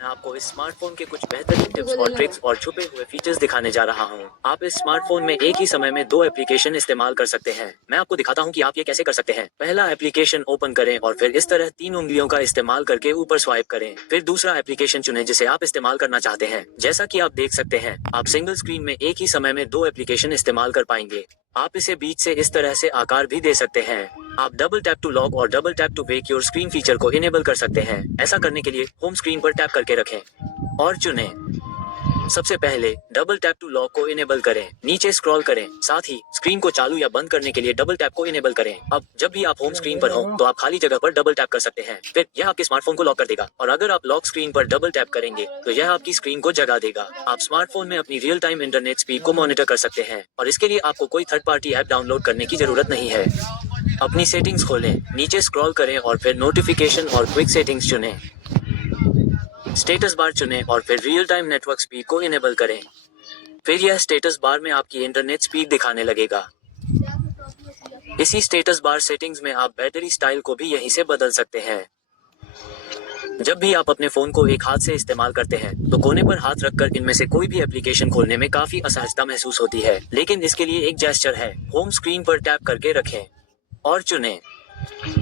मैं आपको इस स्मार्टफोन के कुछ बेहतरीन टिप्स और ट्रिक्स और छुपे हुए फीचर्स दिखाने जा रहा हूँ। आप इस स्मार्टफोन में एक ही समय में 2 एप्लीकेशन इस्तेमाल कर सकते हैं। मैं आपको दिखाता हूँ कि आप ये कैसे कर सकते हैं। पहला एप्लीकेशन ओपन करें और फिर इस तरह 3 उंगलियों का इस्तेमाल करके ऊपर स्वाइप करें। फिर दूसरा एप्लीकेशन चुनें जिसे आप इस्तेमाल करना चाहते हैं। जैसा कि आप देख सकते हैं, आप सिंगल स्क्रीन में एक ही समय में 2 एप्लीकेशन इस्तेमाल कर पाएंगे। आप इसे बीच से इस तरह से आकार भी दे सकते हैं। आप डबल टैप टू लॉक और double tap to wake your screen feature को इनेबल कर सकते हैं। ऐसा करने के लिए होम स्क्रीन पर टैप करके रखें और चुनें। सबसे पहले डबल टैप टू लॉक को इनेबल करें, नीचे स्क्रॉल करें, साथ ही स्क्रीन को चालू या बंद करने के लिए डबल टैप को इनेबल करें। अब जब भी आप होम स्क्रीन पर हो तो आप खाली जगह पर डबल टैप कर सकते हैं, फिर यह आपके स्मार्टफोन को लॉक कर देगा। और अगर आप लॉक स्क्रीन पर डबल टैप करेंगे तो यह आपकी स्क्रीन को जगा देगा। आप स्मार्टफोन में अपनी रियल टाइम इंटरनेट स्पीड को मॉनिटर कर सकते हैं और इसके लिए आपको कोई थर्ड पार्टी ऐप डाउनलोड करने की जरूरत नहीं है। अपनी सेटिंग्स खोलें, नीचे स्क्रॉल करें और फिर नोटिफिकेशन और क्विक सेटिंग्स चुनें। स्टेटस बार चुनें और फिर रियल टाइम नेटवर्क स्पीड को इनेबल करें। फिर यह स्टेटस बार में आपकी इंटरनेट स्पीड दिखाने लगेगा। इसी स्टेटस बार सेटिंग्स में आप बैटरी स्टाइल को भी यहीं से बदल सकते हैं। जब भी आप अपने फोन को एक हाथ से इस्तेमाल करते हैं तो कोने पर हाथ रखकर इनमें से कोई भी एप्लीकेशन खोलने में काफी असहजता महसूस होती है, लेकिन इसके लिए एक जेस्चर है। होम स्क्रीन पर टैप करके रखें और चुनें।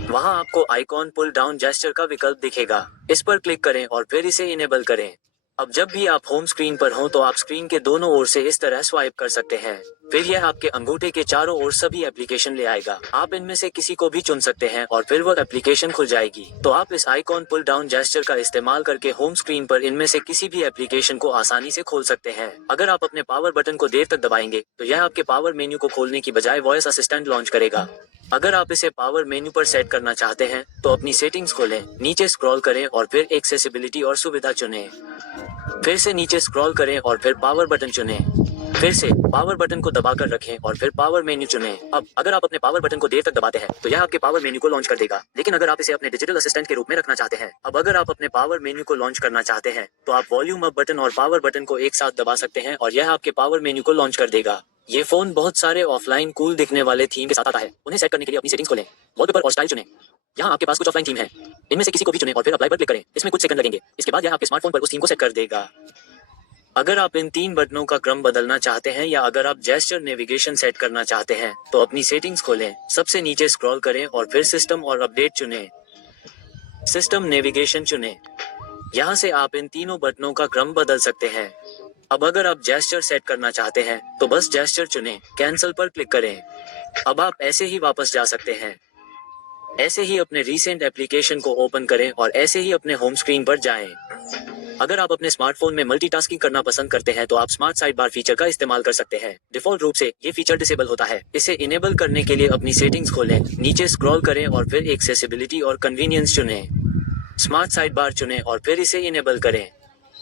वहां आपको आइकॉन पुल डाउन जेस्चर का विकल्प दिखेगा, इस पर क्लिक करें और फिर इसे इनेबल करें। अब जब भी आप होम स्क्रीन पर हों तो आप स्क्रीन के दोनों ओर से इस तरह स्वाइप कर सकते हैं। फिर यह आपके अंगूठे के चारों ओर सभी एप्लीकेशन ले आएगा। आप इनमें से किसी को भी चुन सकते हैं और फिर वह एप्लीकेशन खुल जाएगी। तो आप इस आइकॉन पुल डाउन जेस्चर का इस्तेमाल करके होम स्क्रीन पर इनमें से किसी भी एप्लीकेशन को आसानी से खोल सकते हैं। अगर आप अपने पावर बटन को देर तक दबाएंगे तो यह आपके पावर मेन्यू को खोलने की बजाय वॉइस असिस्टेंट लॉन्च करेगा। अगर आप इसे पावर मेन्यू पर सेट करना चाहते हैं तो अपनी सेटिंग्स खोलें, नीचे स्क्रॉल करें और फिर एक्सेसिबिलिटी और सुविधा चुनें। फिर से नीचे स्क्रॉल करें और फिर पावर बटन चुनें। फिर से पावर बटन को दबाकर रखें और फिर पावर मेन्यू चुनें। अब अगर आप अपने पावर बटन को देर तक दबाते हैं तो यह आपके पावर मेन्यू को लॉन्च कर देगा, लेकिन अगर आप इसे अपने डिजिटल असिस्टेंट के रूप में रखना चाहते हैं, अब अगर आप अपने पावर मेन्यू को लॉन्च करना चाहते हैं तो आप वॉल्यूम अप बटन और पावर बटन को एक साथ दबा सकते हैं और यह आपके पावर मेन्यू को लॉन्च कर देगा। ये फोन बहुत सारे ऑफलाइन कूल दिखने वाले थीम के साथ आता है। उन्हें सेट करने के लिए अपनी सेटिंग्स खोलें, वॉलपेपर और स्टाइल चुनें। यहाँ आपके पास कुछ ऑफलाइन थीम है, इनमें से किसी को भी चुनें और फिर अप्लाई पर क्लिक करें। इसमें कुछ सेकंड लगेंगे, इसके बाद यह आपके स्मार्टफोन पर उस थीम को सेट कर देगा। अगर आप इन 3 बटनों का क्रम बदलना चाहते हैं या अगर आप जेस्चर नेविगेशन सेट करना चाहते हैं तो अपनी सेटिंग्स खोलें, सबसे नीचे स्क्रॉल करें और फिर सिस्टम और अपडेट चुनें। सिस्टम नेविगेशन चुनें। यहाँ से आप इन तीनों बटनों का क्रम बदल सकते हैं। अब अगर आप जेस्चर सेट करना चाहते हैं तो बस जेस्चर चुनें, कैंसिल पर क्लिक करें। अब आप ऐसे ही वापस जा सकते हैं। ऐसे ही अपने रीसेंट एप्लीकेशन को ओपन करें और ऐसे ही अपने होम स्क्रीन पर जाएं। अगर आप अपने स्मार्टफोन में मल्टीटास्किंग करना पसंद करते हैं तो आप स्मार्ट साइड बार फीचर का इस्तेमाल कर सकते हैं। डिफॉल्ट रूप से ये फीचर डिसेबल होता है। इसे इनेबल करने के लिए अपनी सेटिंग्स खोलें, नीचे स्क्रॉल करें और फिर एक्सेसिबिलिटी और कन्वीनियंस चुनें। स्मार्ट साइड बार चुनें और फिर इसे इनेबल करें।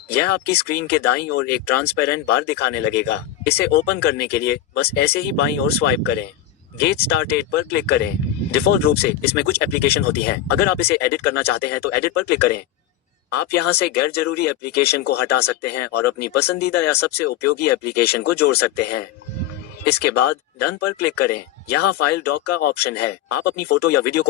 यह आपकी स्क्रीन के दाईं ओर एक ट्रांसपेरेंट बार दिखाने लगेगा। इसे ओपन करने के लिए बस ऐसे ही बाईं ओर स्वाइप करें। गेट स्टार्टेड पर क्लिक करें। डिफॉल्ट रूप से इसमें कुछ एप्लीकेशन होती हैं। अगर आप इसे एडिट करना चाहते हैं तो एडिट पर क्लिक करें। आप यहाँ से गैर जरूरी एप्लीकेशन को हटा सकते हैं और अपनी पसंदीदा या सबसे उपयोगी एप्लीकेशन को जोड़ सकते हैं। इसके बाद डन पर क्लिक करें। यहाँ फाइल डॉक का ऑप्शन है। आप अपनी फोटो या वीडियो को